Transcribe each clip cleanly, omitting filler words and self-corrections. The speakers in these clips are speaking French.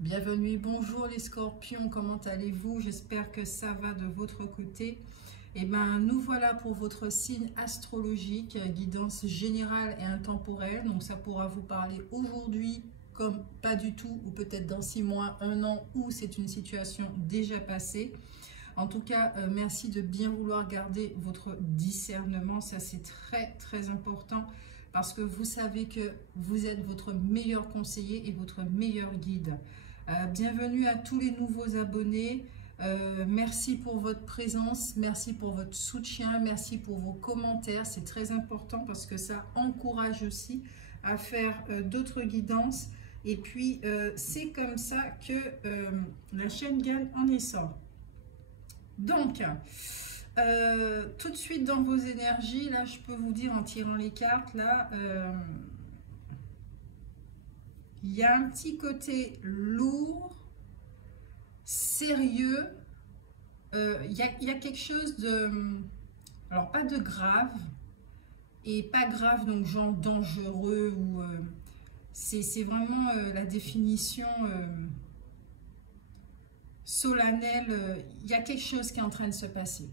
Bienvenue et bonjour les scorpions, comment allez-vous? J'espère que ça va de votre côté. Eh bien, nous voilà pour votre signe astrologique, guidance générale et intemporelle. Donc ça pourra vous parler aujourd'hui comme pas du tout, ou peut-être dans 6 mois, 1 an, ou c'est une situation déjà passée. En tout cas, merci de bien vouloir garder votre discernement, ça c'est très important. Parce que vous savez que vous êtes votre meilleur conseiller et votre meilleur guide. Bienvenue à tous les nouveaux abonnés. Merci pour votre présence, merci pour votre soutien, merci pour vos commentaires. C'est très important parce que ça encourage aussi à faire d'autres guidances. Et puis, c'est comme ça que la chaîne gagne en essor. Donc, tout de suite dans vos énergies, là je peux vous dire en tirant les cartes, là il y a un petit côté lourd, sérieux, il y a quelque chose de, alors pas de grave, et pas grave donc genre dangereux, ou c'est vraiment la définition solennelle, il y a quelque chose qui est en train de se passer.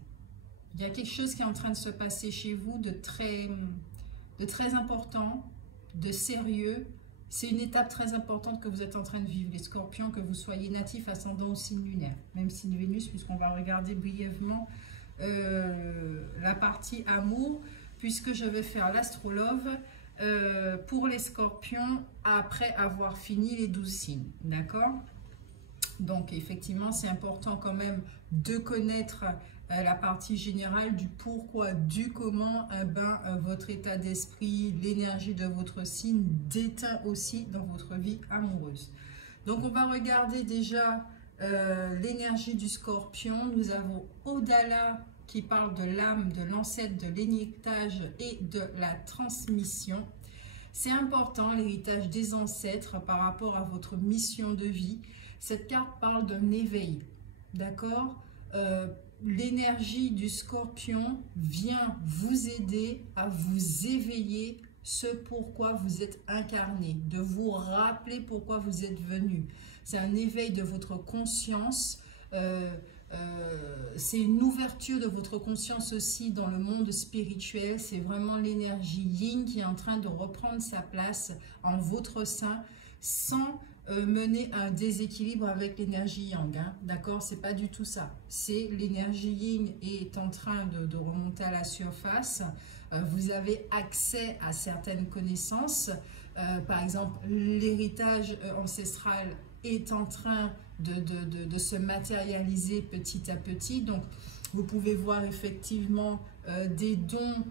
Il y a quelque chose qui est en train de se passer chez vous de très important, de sérieux. C'est une étape très importante que vous êtes en train de vivre, les scorpions, que vous soyez natif, ascendant ou signe lunaire. Même signe Vénus, puisqu'on va regarder brièvement la partie amour, puisque je vais faire l'astrolove pour les scorpions après avoir fini les 12 signes. D'accord ? Donc effectivement, c'est important quand même de connaître la partie générale du pourquoi, du comment, votre état d'esprit, l'énergie de votre signe déteint aussi dans votre vie amoureuse. Donc on va regarder déjà l'énergie du scorpion. Nous avons Odala qui parle de l'âme, de l'ancêtre, de l'héritage et de la transmission. C'est important, l'héritage des ancêtres par rapport à votre mission de vie. Cette carte parle d'un éveil, d'accord? L'énergie du scorpion vient vous aider à vous éveiller ce pourquoi vous êtes incarné, de vous rappeler pourquoi vous êtes venu. C'est un éveil de votre conscience, c'est une ouverture de votre conscience aussi dans le monde spirituel. C'est vraiment l'énergie yin qui est en train de reprendre sa place en votre sein sans mener un déséquilibre avec l'énergie yang, hein, d'accord? C'est pas du tout ça. C'est l'énergie yin est en train de remonter à la surface. Vous avez accès à certaines connaissances. Par exemple, l'héritage ancestral est en train de se matérialiser petit à petit. Donc, vous pouvez voir effectivement des dons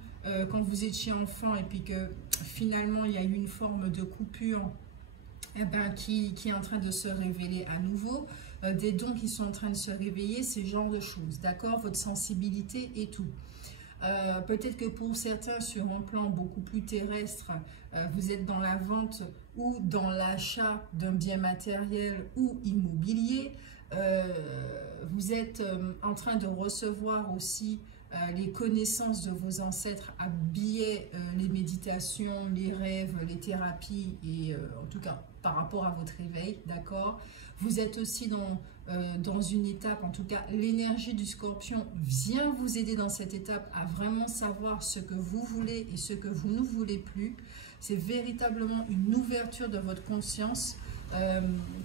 quand vous étiez enfant et puis que finalement, il y a eu une forme de coupure qui est en train de se révéler à nouveau, des dons qui sont en train de se réveiller, ces genres de choses, d'accord? Votre sensibilité et tout. Peut-être que pour certains, sur un plan beaucoup plus terrestre, vous êtes dans la vente ou dans l'achat d'un bien matériel ou immobilier. Vous êtes en train de recevoir aussi les connaissances de vos ancêtres à biais les méditations, les rêves, les thérapies et en tout cas par rapport à votre éveil, d'accord? Vous êtes aussi dans une étape, en tout cas l'énergie du scorpion vient vous aider dans cette étape à vraiment savoir ce que vous voulez et ce que vous ne voulez plus. C'est véritablement une ouverture de votre conscience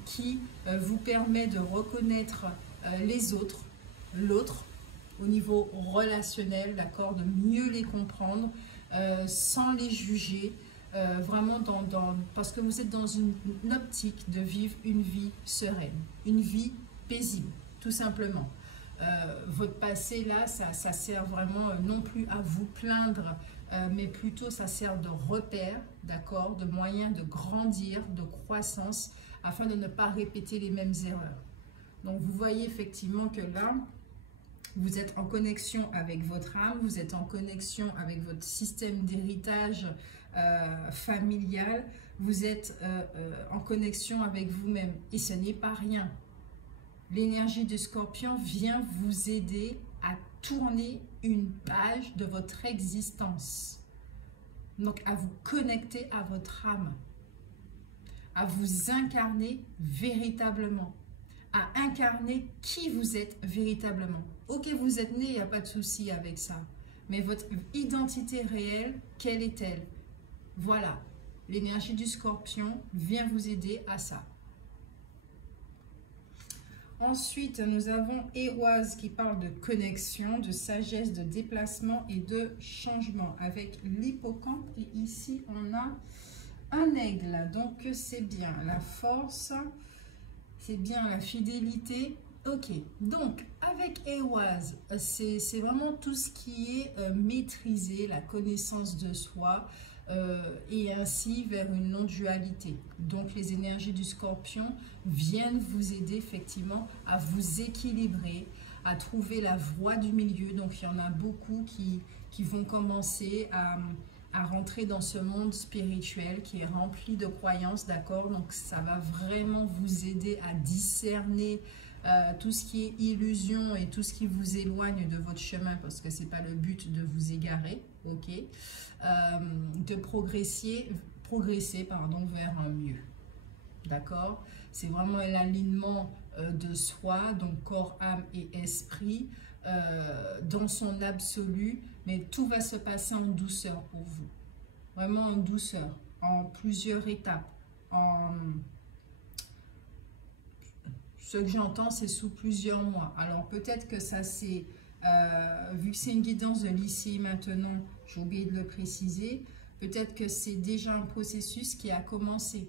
qui vous permet de reconnaître les autres, l'autre, au niveau relationnel, d'accord, de mieux les comprendre sans les juger, vraiment parce que vous êtes dans une optique de vivre une vie sereine, une vie paisible, tout simplement. Votre passé là, ça sert vraiment non plus à vous plaindre, mais plutôt ça sert de repère, d'accord, de moyen de grandir, de croissance, afin de ne pas répéter les mêmes erreurs. Donc vous voyez effectivement que là, vous êtes en connexion avec votre âme, vous êtes en connexion avec votre système d'héritage familial, vous êtes en connexion avec vous-même. Et ce n'est pas rien. L'énergie du scorpion vient vous aider à tourner une page de votre existence. Donc à vous connecter à votre âme, à vous incarner véritablement, à incarner qui vous êtes véritablement. Ok, vous êtes né, il n'y a pas de souci avec ça. Mais votre identité réelle, quelle est-elle? Voilà, l'énergie du Scorpion vient vous aider à ça. Ensuite, nous avons Héroïse qui parle de connexion, de sagesse, de déplacement et de changement avec l'hippocampe. Et ici, on a un aigle. Donc, c'est bien la force, c'est bien la fidélité. Ok, donc avec Héroïse, c'est vraiment tout ce qui est maîtriser la connaissance de soi et ainsi vers une non-dualité. Donc les énergies du Scorpion viennent vous aider effectivement à vous équilibrer, à trouver la voie du milieu. Donc il y en a beaucoup qui vont commencer à rentrer dans ce monde spirituel qui est rempli de croyances, d'accord? Donc ça va vraiment vous aider à discerner tout ce qui est illusion et tout ce qui vous éloigne de votre chemin, parce que ce n'est pas le but de vous égarer, ok? De progresser vers un mieux, d'accord? C'est vraiment l'alignement de soi, donc corps, âme et esprit, dans son absolu, mais tout va se passer en douceur pour vous, vraiment en douceur, en plusieurs étapes, ce que j'entends, c'est sous plusieurs mois. Alors, peut-être que ça, c'est... vu que c'est une guidance de l'ici et maintenant, j'ai oublié de le préciser, peut-être que c'est déjà un processus qui a commencé.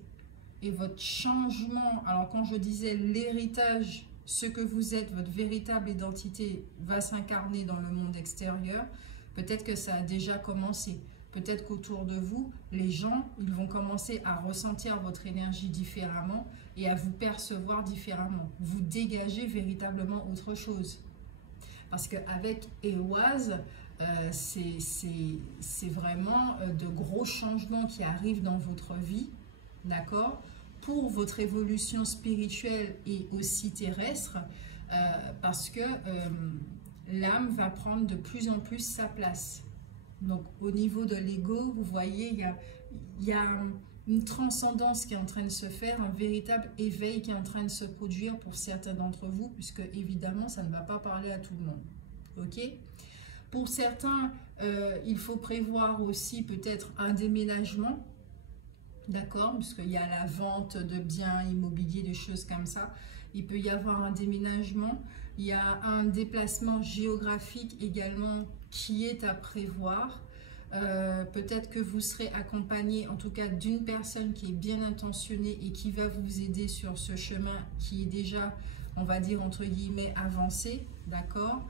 Et votre changement, alors quand je disais l'héritage, ce que vous êtes, votre véritable identité va s'incarner dans le monde extérieur, peut-être que ça a déjà commencé. Peut-être qu'autour de vous, les gens, ils vont commencer à ressentir votre énergie différemment et à vous percevoir différemment. Vous dégagez véritablement autre chose. Parce qu'avec Héroïse, c'est vraiment de gros changements qui arrivent dans votre vie, d'accord? Pour votre évolution spirituelle et aussi terrestre, parce que l'âme va prendre de plus en plus sa place. Donc, au niveau de l'ego, vous voyez, il y a une transcendance qui est en train de se faire, un véritable éveil qui est en train de se produire pour certains d'entre vous, puisque évidemment, ça ne va pas parler à tout le monde. Ok? Pour certains, il faut prévoir aussi peut-être un déménagement, d'accord? Puisqu'il y a la vente de biens immobiliers, des choses comme ça. Il peut y avoir un déménagement. Il y a un déplacement géographique également qui est à prévoir. Peut-être que vous serez accompagné en tout cas d'une personne qui est bien intentionnée et qui va vous aider sur ce chemin qui est déjà, on va dire entre guillemets, avancé, d'accord?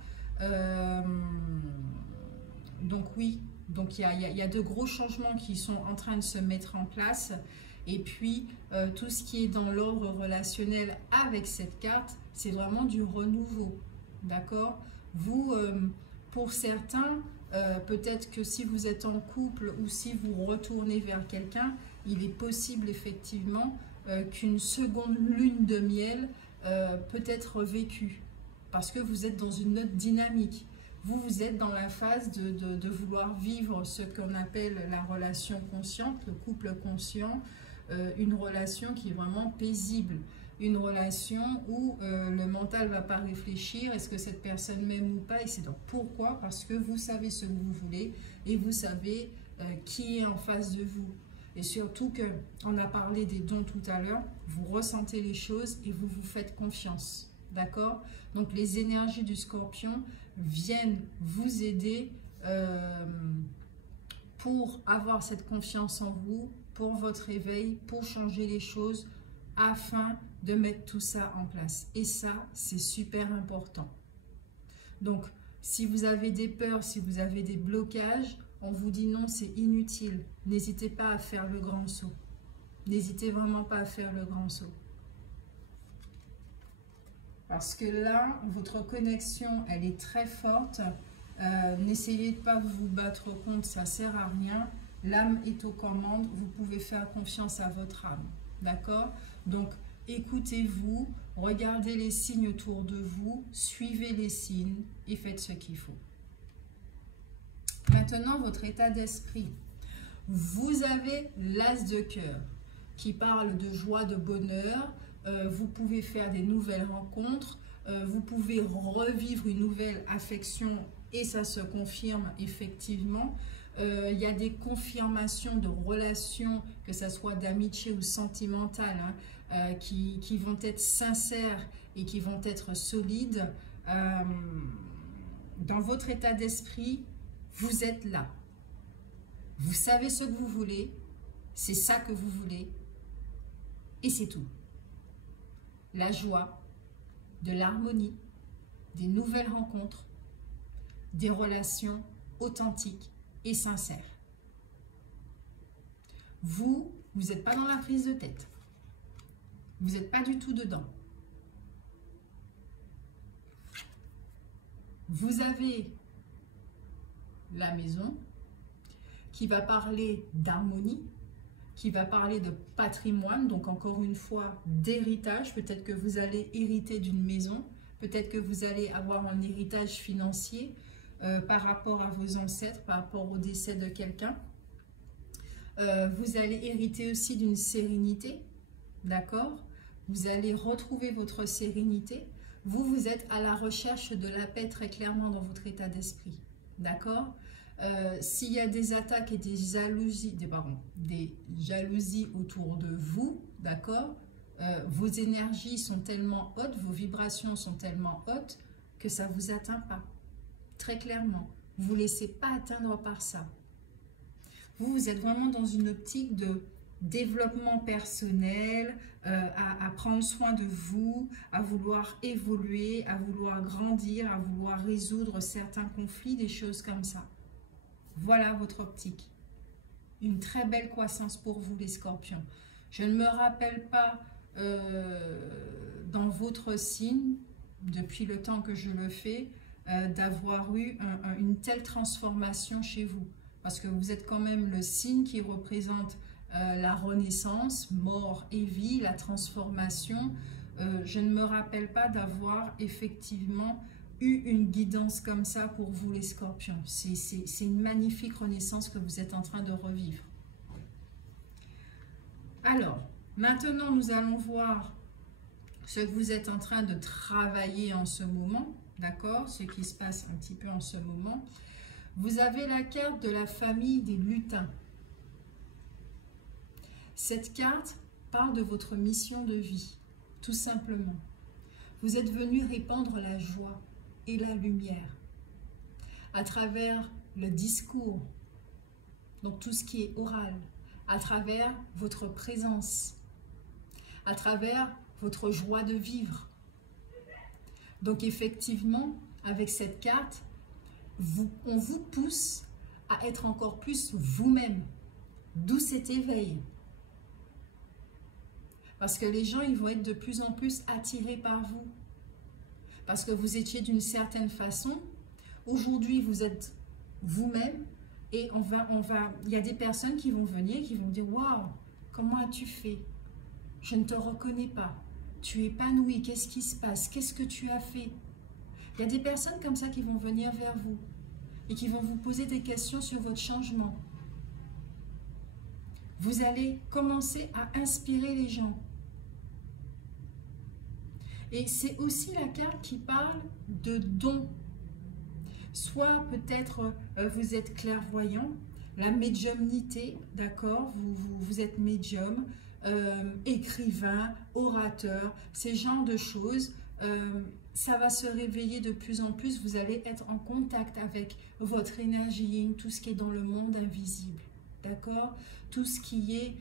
Donc oui, donc il y a de gros changements qui sont en train de se mettre en place. Et puis, tout ce qui est dans l'ordre relationnel avec cette carte, c'est vraiment du renouveau, d'accord? Vous, pour certains, peut-être que si vous êtes en couple ou si vous retournez vers quelqu'un, il est possible effectivement qu'une seconde lune de miel peut être vécue parce que vous êtes dans une autre dynamique. Vous êtes dans la phase de vouloir vivre ce qu'on appelle la relation consciente, le couple conscient, une relation qui est vraiment paisible. Une relation où le mental ne va pas réfléchir, est-ce que cette personne m'aime ou pas, et c'est donc pourquoi, parce que vous savez ce que vous voulez et vous savez qui est en face de vous. Et surtout que, on a parlé des dons tout à l'heure, vous ressentez les choses et vous vous faites confiance, d'accord? Donc les énergies du Scorpion viennent vous aider pour avoir cette confiance en vous, pour votre éveil, pour changer les choses, afin de mettre tout ça en place. Et ça, c'est super important. Donc, si vous avez des peurs, si vous avez des blocages, on vous dit non, c'est inutile. N'hésitez pas à faire le grand saut. N'hésitez vraiment pas à faire le grand saut. Parce que là, votre connexion, elle est très forte. N'essayez de pas vous battre contre, ça ne sert à rien. L'âme est aux commandes, vous pouvez faire confiance à votre âme. D'accord? Donc, écoutez-vous, regardez les signes autour de vous, suivez les signes et faites ce qu'il faut. Maintenant, votre état d'esprit. Vous avez l'as de cœur. qui parle de joie, de bonheur. Vous pouvez faire des nouvelles rencontres. Vous pouvez revivre une nouvelle affection et ça se confirme effectivement. Il y a des confirmations de relations, que ce soit d'amitié ou sentimentale, hein, qui vont être sincères et qui vont être solides. Dans votre état d'esprit, vous êtes là. Vous savez ce que vous voulez, c'est ça que vous voulez, et c'est tout. La joie, de l'harmonie, des nouvelles rencontres, des relations authentiques et sincères. Vous n'êtes pas dans la prise de tête. Vous n'êtes pas du tout dedans. Vous avez la maison qui va parler d'harmonie, qui va parler de patrimoine, donc encore une fois d'héritage. Peut-être que vous allez hériter d'une maison, peut-être que vous allez avoir un héritage financier par rapport à vos ancêtres, par rapport au décès de quelqu'un. Vous allez hériter aussi d'une sérénité, d'accord? Vous allez retrouver votre sérénité. Vous êtes à la recherche de la paix très clairement dans votre état d'esprit, d'accord? S'il y a des attaques et des jalousies autour de vous, d'accord, vos énergies sont tellement hautes, vos vibrations sont tellement hautes que ça ne vous atteint pas, très clairement. Vous ne vous laissez pas atteindre par ça. Vous êtes vraiment dans une optique de développement personnel, à prendre soin de vous, à vouloir évoluer, à vouloir grandir, à vouloir résoudre certains conflits, des choses comme ça. Voilà votre optique. Une très belle croissance pour vous les scorpions. Je ne me rappelle pas dans votre signe, depuis le temps que je le fais, d'avoir eu une telle transformation chez vous. Parce que vous êtes quand même le signe qui représente la renaissance, mort et vie, la transformation. Je ne me rappelle pas d'avoir effectivement eu une guidance comme ça pour vous les scorpions. C'est une magnifique renaissance que vous êtes en train de revivre. Alors, maintenant nous allons voir ce que vous êtes en train de travailler en ce moment, d'accord? Ce qui se passe un petit peu en ce moment. Vous avez la carte de la famille des lutins. Cette carte parle de votre mission de vie, tout simplement. Vous êtes venu répandre la joie et la lumière à travers le discours, donc tout ce qui est oral, à travers votre présence, à travers votre joie de vivre. Donc effectivement, avec cette carte, on vous pousse à être encore plus vous-même, d'où cet éveil. Parce que les gens, ils vont être de plus en plus attirés par vous. Parce que vous étiez d'une certaine façon. Aujourd'hui, vous êtes vous-même. Et il y a des personnes qui vont venir, qui vont dire « Waouh, comment as-tu fait? Je ne te reconnais pas. Tu es épanoui. Qu'est-ce qui se passe? Qu'est-ce que tu as fait ?» Il y a des personnes comme ça qui vont venir vers vous et qui vont vous poser des questions sur votre changement. Vous allez commencer à inspirer les gens. Et c'est aussi la carte qui parle de dons. Soit peut-être vous êtes clairvoyant, la médiumnité, d'accord, vous êtes médium, écrivain, orateur, ces genres de choses. Ça va se réveiller de plus en plus, vous allez être en contact avec votre énergie yin, tout ce qui est dans le monde invisible, d'accord? Tout ce qui est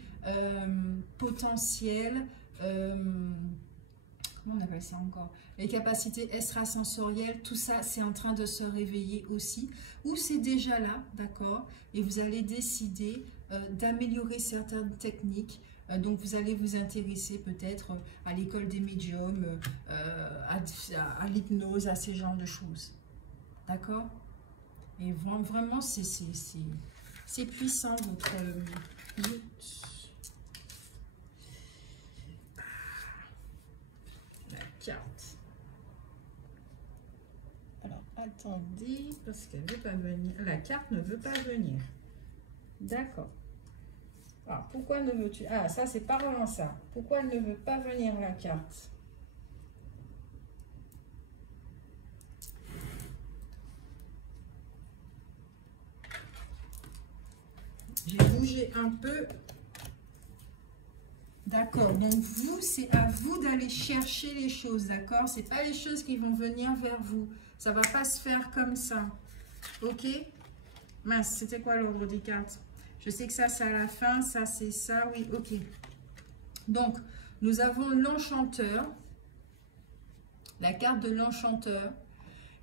potentiel, comment on appelle ça encore? Les capacités extrasensorielles, tout ça, c'est en train de se réveiller aussi, ou c'est déjà là, d'accord? Et vous allez décider d'améliorer certaines techniques. Donc, vous allez vous intéresser peut-être à l'école des médiums, à l'hypnose, à ces genres de choses. D'accord? Et vraiment, c'est puissant, votre... la carte. Alors, attendez, parce qu'elle ne veut pas venir. La carte ne veut pas venir. D'accord. Ah, pourquoi ne veux-tu... Ah, ça, c'est pas vraiment ça. Pourquoi elle ne veut pas venir, la carte? J'ai bougé un peu. D'accord, donc vous, c'est à vous d'aller chercher les choses, d'accord? C'est pas les choses qui vont venir vers vous. Ça va pas se faire comme ça. Ok? Mince, c'était quoi l'ordre des cartes? Je sais que ça, c'est à la fin. Ça, c'est ça. Oui, ok. Donc, nous avons l'enchanteur. La carte de l'enchanteur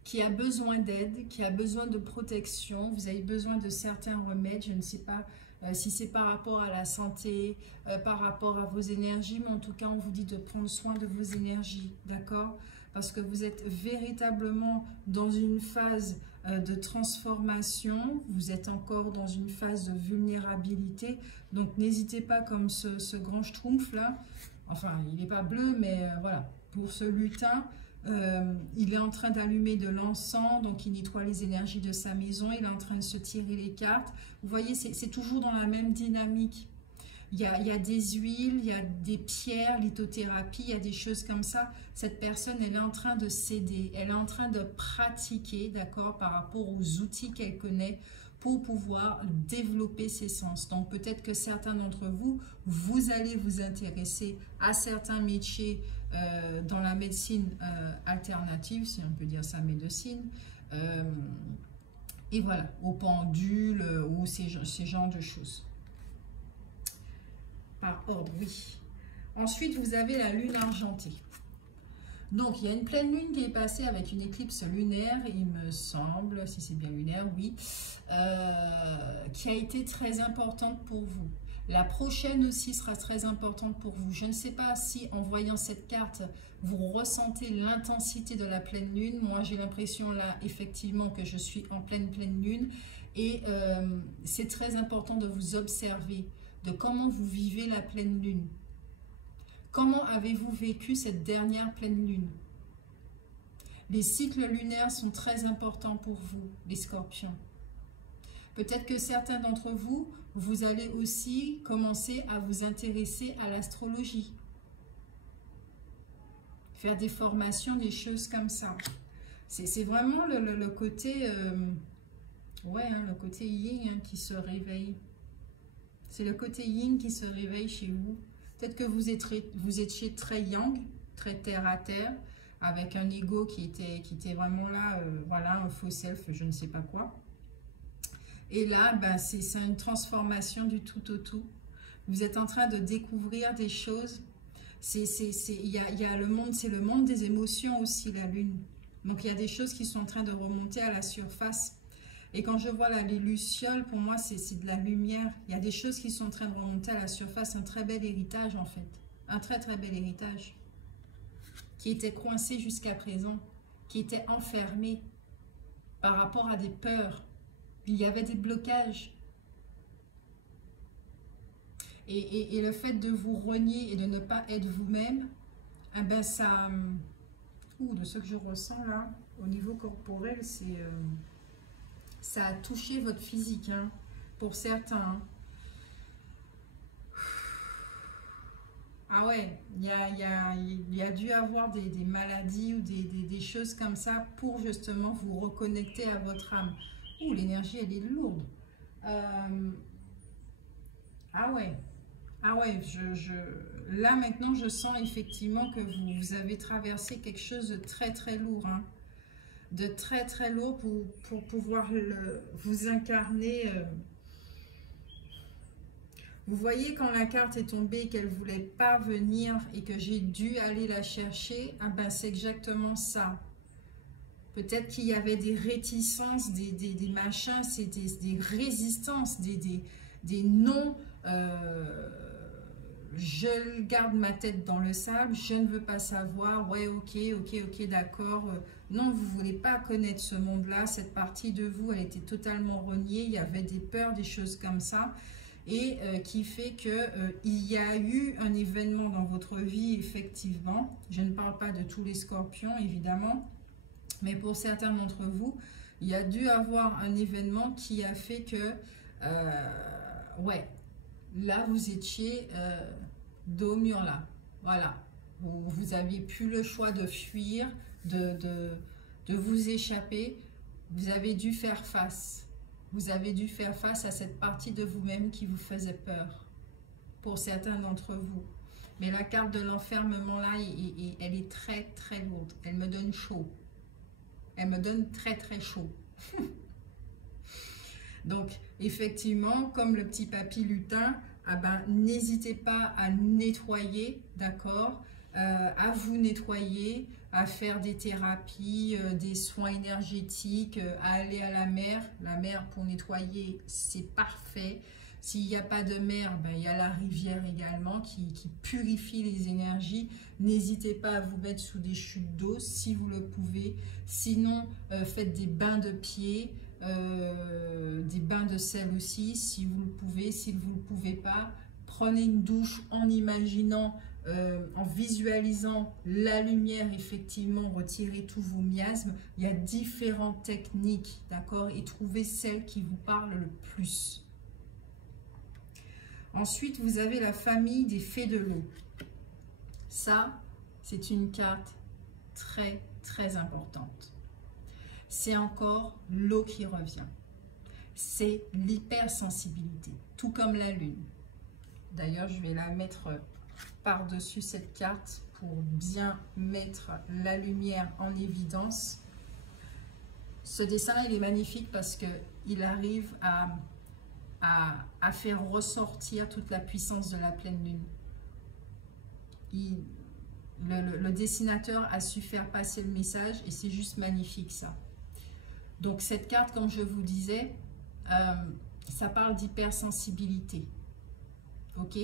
qui a besoin d'aide, qui a besoin de protection. Vous avez besoin de certains remèdes. Je ne sais pas si c'est par rapport à la santé, par rapport à vos énergies. Mais en tout cas, on vous dit de prendre soin de vos énergies. D'accord? Parce que vous êtes véritablement dans une phase de transformation, vous êtes encore dans une phase de vulnérabilité, donc n'hésitez pas comme ce grand schtroumpf là, enfin il n'est pas bleu mais voilà, pour ce lutin, il est en train d'allumer de l'encens, donc il nettoie les énergies de sa maison, il est en train de se tirer les cartes, vous voyez c'est toujours dans la même dynamique. Il y a des huiles, il y a des pierres, lithothérapie, il y a des choses comme ça. Cette personne, elle est en train de s'aider, elle est en train de pratiquer, d'accord, par rapport aux outils qu'elle connaît pour pouvoir développer ses sens. Donc, peut-être que certains d'entre vous, vous allez vous intéresser à certains métiers dans la médecine alternative, si on peut dire ça, médecine. Et voilà, aux pendules ou ces genres de choses. Par ordre, oui. Ensuite, vous avez la lune argentée. Donc, il y a une pleine lune qui est passée avec une éclipse lunaire, il me semble, si c'est bien lunaire, oui, qui a été très importante pour vous. La prochaine aussi sera très importante pour vous. Je ne sais pas si, en voyant cette carte, vous ressentez l'intensité de la pleine lune. Moi, j'ai l'impression là, effectivement, que je suis en pleine lune. Et c'est très important de vous observer, de comment vous vivez la pleine lune. Comment avez-vous vécu cette dernière pleine lune? Les cycles lunaires sont très importants pour vous, les scorpions. Peut-être que certains d'entre vous, vous allez aussi commencer à vous intéresser à l'astrologie. Faire des formations, des choses comme ça. C'est vraiment le côté, ouais, hein, le côté yin hein, qui se réveille. C'est le côté yin qui se réveille chez vous. Peut-être que vous étiez très yang, très terre à terre, avec un ego qui était vraiment là, voilà, un faux self, je ne sais pas quoi. Et là, ben, c'est une transformation du tout au tout. Vous êtes en train de découvrir des choses. Il y a le monde, c'est le monde des émotions aussi, la lune. Donc, il y a des choses qui sont en train de remonter à la surface. Et quand je vois les lucioles, pour moi, c'est de la lumière. Il y a des choses qui sont en train de remonter à la surface. Un très bel héritage, en fait. Un très, très bel héritage. Qui était coincé jusqu'à présent. Qui était enfermé par rapport à des peurs. Il y avait des blocages. Et le fait de vous renier et de ne pas être vous-même, eh ben ça... de ce que je ressens là, au niveau corporel, c'est... ça a touché votre physique, hein, pour certains. Hein. Ah ouais, il y a dû avoir des maladies ou des choses comme ça pour justement vous reconnecter à votre âme. Ouh, l'énergie, elle est lourde. Ah ouais, là maintenant, je sens effectivement que vous avez traversé quelque chose de très très lourd, hein. De très très lourd pour pouvoir vous incarner. Vous voyez quand la carte est tombée et qu'elle ne voulait pas venir et que j'ai dû aller la chercher, ah ben c'est exactement ça. Peut-être qu'il y avait des réticences, des machins, c'est des résistances, des non... je garde ma tête dans le sable, je ne veux pas savoir, ouais, ok, d'accord. Non, vous ne voulez pas connaître ce monde-là, cette partie de vous, elle était totalement reniée, il y avait des peurs, des choses comme ça, et qui fait que il y a eu un événement dans votre vie, effectivement. Je ne parle pas de tous les scorpions, évidemment, mais pour certains d'entre vous, il y a dû avoir un événement qui a fait que, ouais, là, vous étiez dos au mur là. Voilà. Vous aviez plus le choix de fuir, de vous échapper. Vous avez dû faire face. Vous avez dû faire face à cette partie de vous-même qui vous faisait peur. Pour certains d'entre vous. Mais la carte de l'enfermement là, elle est très très lourde. Elle me donne chaud. Elle me donne très très chaud. Donc, effectivement, comme le petit papy lutin, ah ben, n'hésitez pas à nettoyer, d'accord, à vous nettoyer, à faire des thérapies, des soins énergétiques, à aller à la mer. La mer pour nettoyer, c'est parfait. S'il n'y a pas de mer, ben, il y a la rivière également qui purifie les énergies. N'hésitez pas à vous mettre sous des chutes d'eau si vous le pouvez. Sinon, faites des bains de pieds. Des bains de sel aussi si vous le pouvez. Si vous ne le pouvez pas, prenez une douche en imaginant, en visualisant la lumière, effectivement, retirez tous vos miasmes. Il y a différentes techniques, d'accord, et trouvez celle qui vous parle le plus. Ensuite, vous avez la famille des fées de l'eau. Ça, c'est une carte très très importante. C'est encore l'eau qui revient. C'est l'hypersensibilité, tout comme la lune. D'ailleurs, je vais la mettre par-dessus cette carte pour bien mettre la lumière en évidence. Ce dessin, il est magnifique parce qu'il arrive à faire ressortir toute la puissance de la pleine lune. Le dessinateur a su faire passer le message et c'est juste magnifique ça. Donc cette carte, comme je vous disais, ça parle d'hypersensibilité, ok?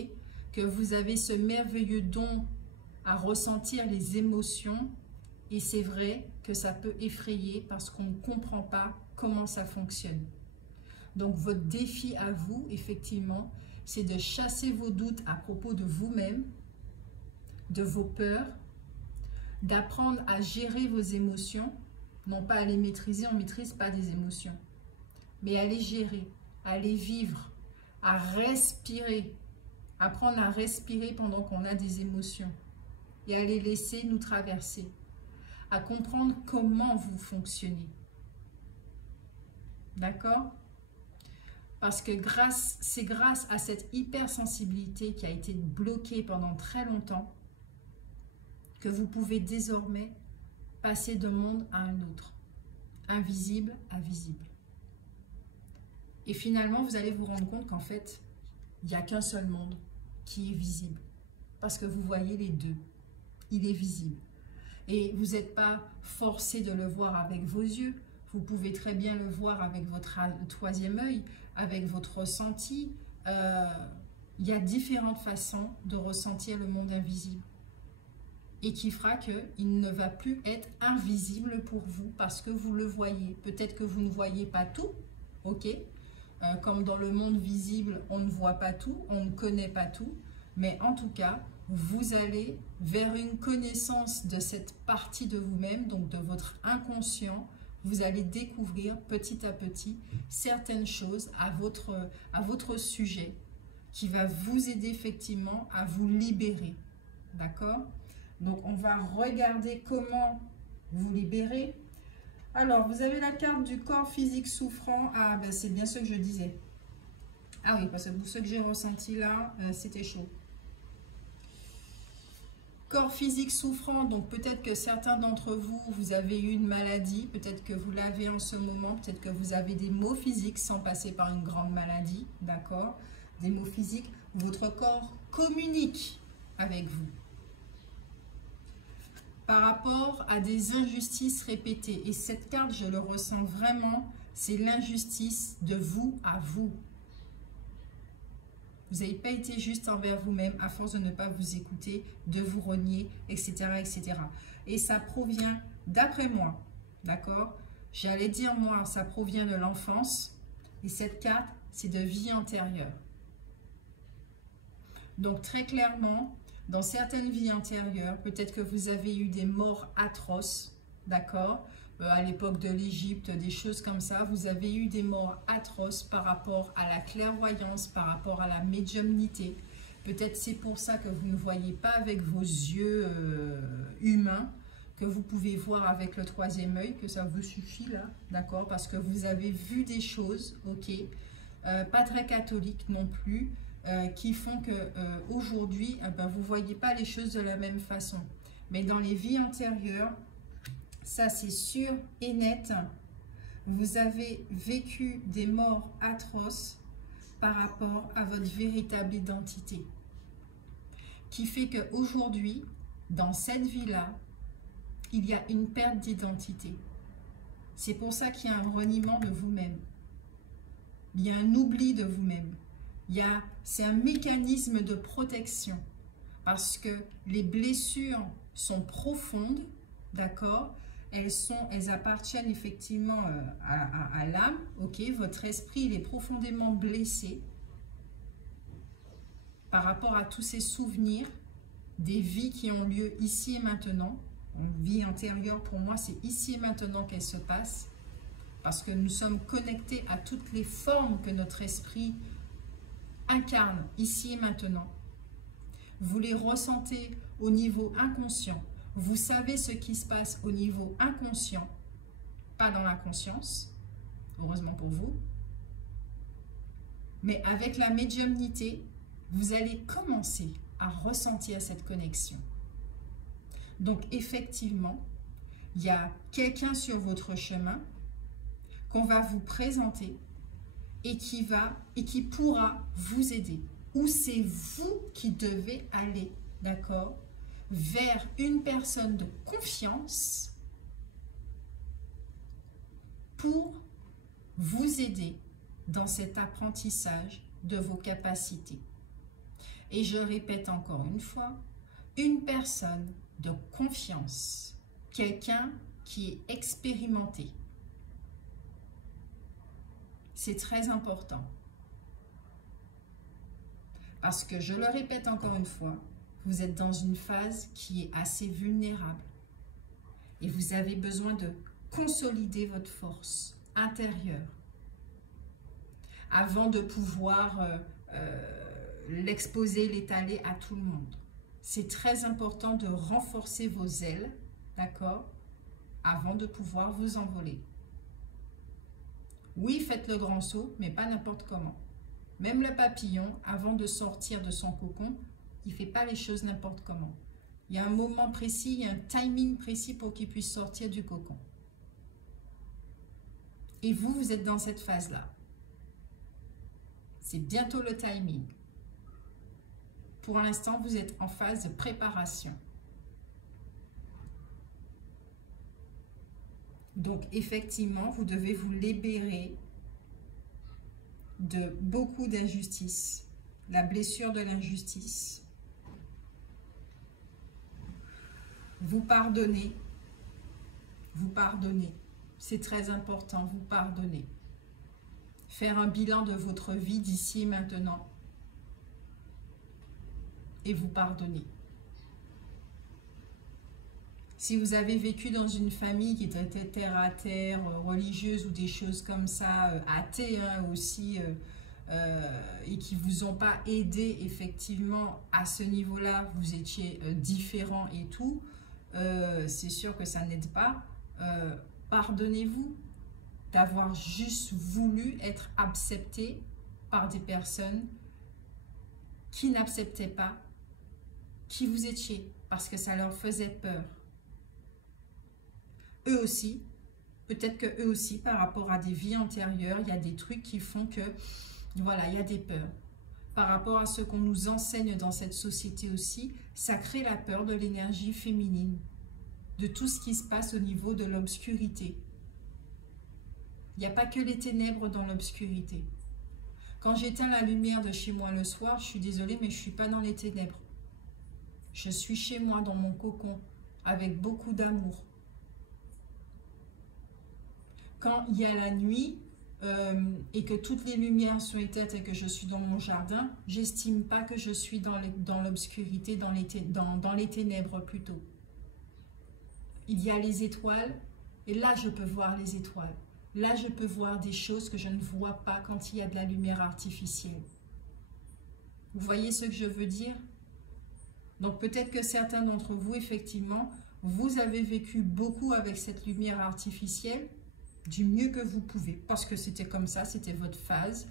Que vous avez ce merveilleux don à ressentir les émotions et c'est vrai que ça peut effrayer parce qu'on ne comprend pas comment ça fonctionne. Donc votre défi à vous, effectivement, c'est de chasser vos doutes à propos de vous-même, de vos peurs, d'apprendre à gérer vos émotions, non pas à les maîtriser, on ne maîtrise pas des émotions, mais à les gérer, à les vivre, à respirer, apprendre à respirer pendant qu'on a des émotions et à les laisser nous traverser, à comprendre comment vous fonctionnez. D'accord? Parce que c'est grâce à cette hypersensibilité qui a été bloquée pendant très longtemps que vous pouvez désormais passer d'un monde à un autre, invisible à visible. Et finalement, vous allez vous rendre compte qu'en fait, il n'y a qu'un seul monde qui est visible. Parce que vous voyez les deux, il est visible. Et vous n'êtes pas forcé de le voir avec vos yeux, vous pouvez très bien le voir avec votre troisième œil, avec votre ressenti. Il y a différentes façons de ressentir le monde invisible. Et qui fera qu'il ne va plus être invisible pour vous parce que vous le voyez. Peut-être que vous ne voyez pas tout, ok? Comme dans le monde visible, on ne voit pas tout, on ne connaît pas tout. Mais en tout cas, vous allez vers une connaissance de cette partie de vous-même, donc de votre inconscient. Vous allez découvrir petit à petit certaines choses à votre sujet qui va vous aider effectivement à vous libérer. D'accord? Donc, on va regarder comment vous libérer. Alors, vous avez la carte du corps physique souffrant. Ah, ben c'est bien ce que je disais. Ah oui, parce que ce que j'ai ressenti là, c'était chaud. Corps physique souffrant, donc peut-être que certains d'entre vous, vous avez eu une maladie, peut-être que vous l'avez en ce moment, peut-être que vous avez des maux physiques sans passer par une grande maladie, d'accord? Des maux physiques, votre corps communique avec vous. Par rapport à des injustices répétées. Et cette carte, je le ressens vraiment, c'est l'injustice de vous à vous. Vous n'avez pas été juste envers vous-même à force de ne pas vous écouter, de vous renier, etc. etc. Et ça provient, d'après moi, d'accord? J'allais dire moi, ça provient de l'enfance. Et cette carte, c'est de vie antérieure. Donc très clairement, dans certaines vies antérieures, peut-être que vous avez eu des morts atroces, d'accord? à l'époque de l'Égypte, des choses comme ça. Vous avez eu des morts atroces par rapport à la clairvoyance, par rapport à la médiumnité. Peut-être c'est pour ça que vous ne voyez pas avec vos yeux humains, que vous pouvez voir avec le troisième œil, que ça vous suffit là, d'accord? Parce que vous avez vu des choses, ok, pas très catholiques non plus, qui font que aujourd'hui, vous ne voyez pas les choses de la même façon. Mais dans les vies antérieures, ça c'est sûr et net, vous avez vécu des morts atroces par rapport à votre véritable identité. Qui fait qu'aujourd'hui, dans cette vie-là, il y a une perte d'identité. C'est pour ça qu'il y a un reniement de vous-même. Il y a un oubli de vous-même. C'est un mécanisme de protection. Parce que les blessures sont profondes, d'accord? Elles appartiennent effectivement à l'âme, ok? Votre esprit, il est profondément blessé par rapport à tous ces souvenirs des vies qui ont lieu ici et maintenant. Une vie antérieure, pour moi, c'est ici et maintenant qu'elle se passe, parce que nous sommes connectés à toutes les formes que notre esprit incarne ici et maintenant. Vous les ressentez au niveau inconscient. Vous savez ce qui se passe au niveau inconscient, pas dans la conscience, heureusement pour vous. Mais avec la médiumnité, vous allez commencer à ressentir cette connexion. Donc effectivement, il y a quelqu'un sur votre chemin qu'on va vous présenter et qui pourra vous aider. Ou c'est vous qui devez aller, d'accord, vers une personne de confiance pour vous aider dans cet apprentissage de vos capacités. Et je répète encore une fois, une personne de confiance, quelqu'un qui est expérimenté. C'est très important. Parce que, je le répète encore une fois, vous êtes dans une phase qui est assez vulnérable. Et vous avez besoin de consolider votre force intérieure avant de pouvoir l'exposer, l'étaler à tout le monde. C'est très important de renforcer vos ailes, d'accord, avant de pouvoir vous envoler. Oui, faites le grand saut, mais pas n'importe comment. Même le papillon, avant de sortir de son cocon, il ne fait pas les choses n'importe comment. Il y a un moment précis, il y a un timing précis pour qu'il puisse sortir du cocon. Et vous, vous êtes dans cette phase-là. C'est bientôt le timing. Pour l'instant, vous êtes en phase de préparation. Donc, effectivement, vous devez vous libérer de beaucoup d'injustices. La blessure de l'injustice. Vous pardonnez. Vous pardonnez. C'est très important, vous pardonnez. Faire un bilan de votre vie d'ici et maintenant. Et vous pardonnez. Si vous avez vécu dans une famille qui était terre à terre, religieuse ou des choses comme ça, athées aussi, et qui ne vous ont pas aidé effectivement à ce niveau-là, vous étiez différent et tout, c'est sûr que ça n'aide pas. Pardonnez-vous d'avoir juste voulu être accepté par des personnes qui n'acceptaient pas qui vous étiez, parce que ça leur faisait peur. Eux aussi, peut-être que eux aussi, par rapport à des vies antérieures, il y a des trucs qui font que, voilà, il y a des peurs. Par rapport à ce qu'on nous enseigne dans cette société aussi, ça crée la peur de l'énergie féminine, de tout ce qui se passe au niveau de l'obscurité. Il n'y a pas que les ténèbres dans l'obscurité. Quand j'éteins la lumière de chez moi le soir, je suis désolée, mais je ne suis pas dans les ténèbres. Je suis chez moi, dans mon cocon, avec beaucoup d'amour. Quand il y a la nuit et que toutes les lumières sont éteintes et que je suis dans mon jardin, j'estime pas que je suis dans l'obscurité, dans les ténèbres plutôt. Il y a les étoiles Et là, je peux voir les étoiles. Là, je peux voir des choses que je ne vois pas quand il y a de la lumière artificielle. Vous voyez ce que je veux dire? Donc peut-être que certains d'entre vous, effectivement, vous avez vécu beaucoup avec cette lumière artificielle du mieux que vous pouvez, parce que c'était comme ça, c'était votre phase,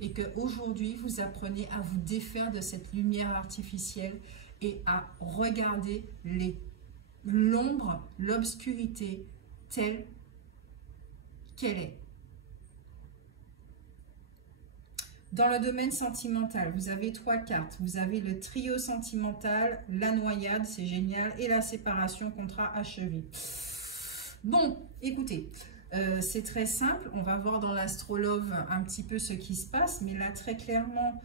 et qu'aujourd'hui, vous apprenez à vous défaire de cette lumière artificielle et à regarder l'ombre, l'obscurité telle qu'elle est. Dans le domaine sentimental, vous avez 3 cartes. Vous avez le trio sentimental, la noyade, c'est génial, et la séparation, contrat achevé. Bon, écoutez, c'est très simple. On va voir dans l'astrolove un petit peu ce qui se passe, mais là, très clairement,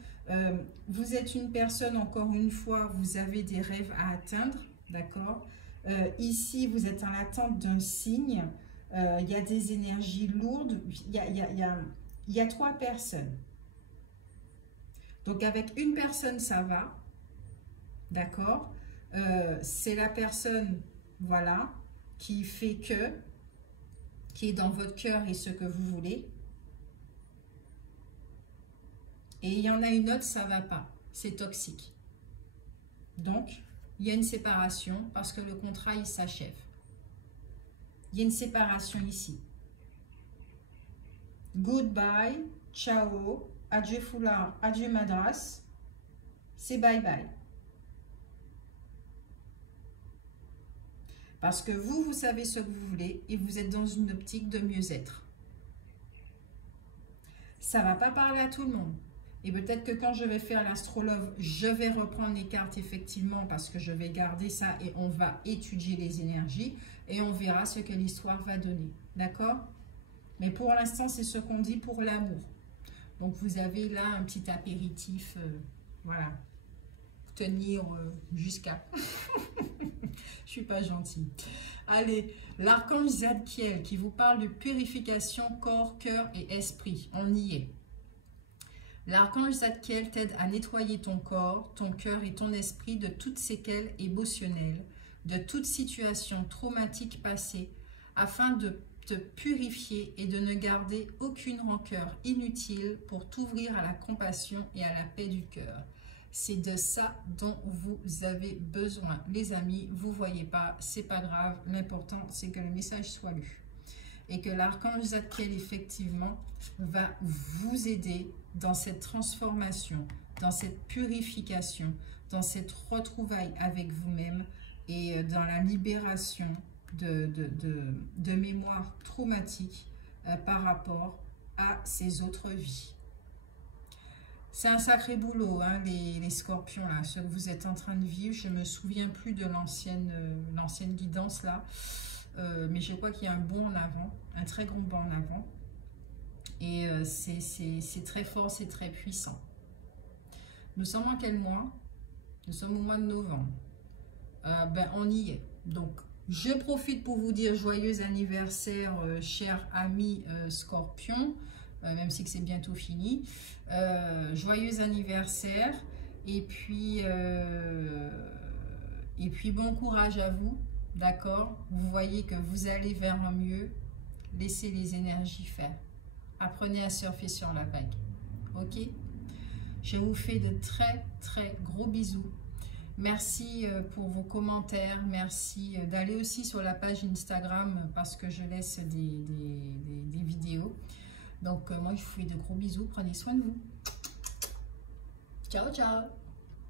vous êtes une personne, encore une fois, vous avez des rêves à atteindre, d'accord? Ici, vous êtes en attente d'un signe. Il y a des énergies lourdes. Il y a 3 personnes. Donc, avec une personne, ça va. D'accord? C'est la personne, voilà, qui fait que, qui est dans votre cœur et ce que vous voulez. Et il y en a une autre, ça ne va pas. C'est toxique. Donc, il y a une séparation parce que le contrat, il s'achève. Il y a une séparation ici. Goodbye, ciao, adieu foulard, adieu madras. C'est bye bye. Parce que vous savez ce que vous voulez et vous êtes dans une optique de mieux-être. Ça ne va pas parler à tout le monde. Et peut-être que quand je vais faire l'astrolove, je vais reprendre les cartes effectivement parce que je vais garder ça et on va étudier les énergies et on verra ce que l'histoire va donner. D'accord? Mais pour l'instant, c'est ce qu'on dit pour l'amour. Donc, vous avez là un petit apéritif, voilà, tenir jusqu'à... Je suis pas gentille. Allez, l'archange Zadkiel qui vous parle de purification corps, cœur et esprit. On y est. L'archange Zadkiel t'aide à nettoyer ton corps, ton cœur et ton esprit de toutes séquelles émotionnelles, de toute situation traumatique passée, afin de te purifier et de ne garder aucune rancœur inutile pour t'ouvrir à la compassion et à la paix du cœur. C'est de ça dont vous avez besoin, les amis. Vous ne voyez pas, c'est pas grave. L'important, c'est que le message soit lu. Et que l'archange Zadkiel, effectivement, va vous aider dans cette transformation, dans cette purification, dans cette retrouvaille avec vous-même et dans la libération de mémoires traumatiques par rapport à ces autres vies. C'est un sacré boulot, hein, les scorpions, là, ce que vous êtes en train de vivre. Je ne me souviens plus de l'ancienne guidance, là. Mais je crois qu'il y a un bond en avant, un très grand bond en avant. Et c'est très fort, c'est très puissant. Nous sommes en quel mois? Nous sommes au mois de novembre. Ben, on y est. Donc, je profite pour vous dire joyeux anniversaire, chers amis scorpions. Même si c'est bientôt fini. Joyeux anniversaire. Et puis bon courage à vous. D'accord? Vous voyez que vous allez vers un mieux. Laissez les énergies faire. Apprenez à surfer sur la vague. Ok? Je vous fais de très très gros bisous. Merci pour vos commentaires. Merci d'aller aussi sur la page Instagram parce que je laisse des vidéos. Donc, moi, je vous fais de gros bisous. Prenez soin de vous. Ciao, ciao.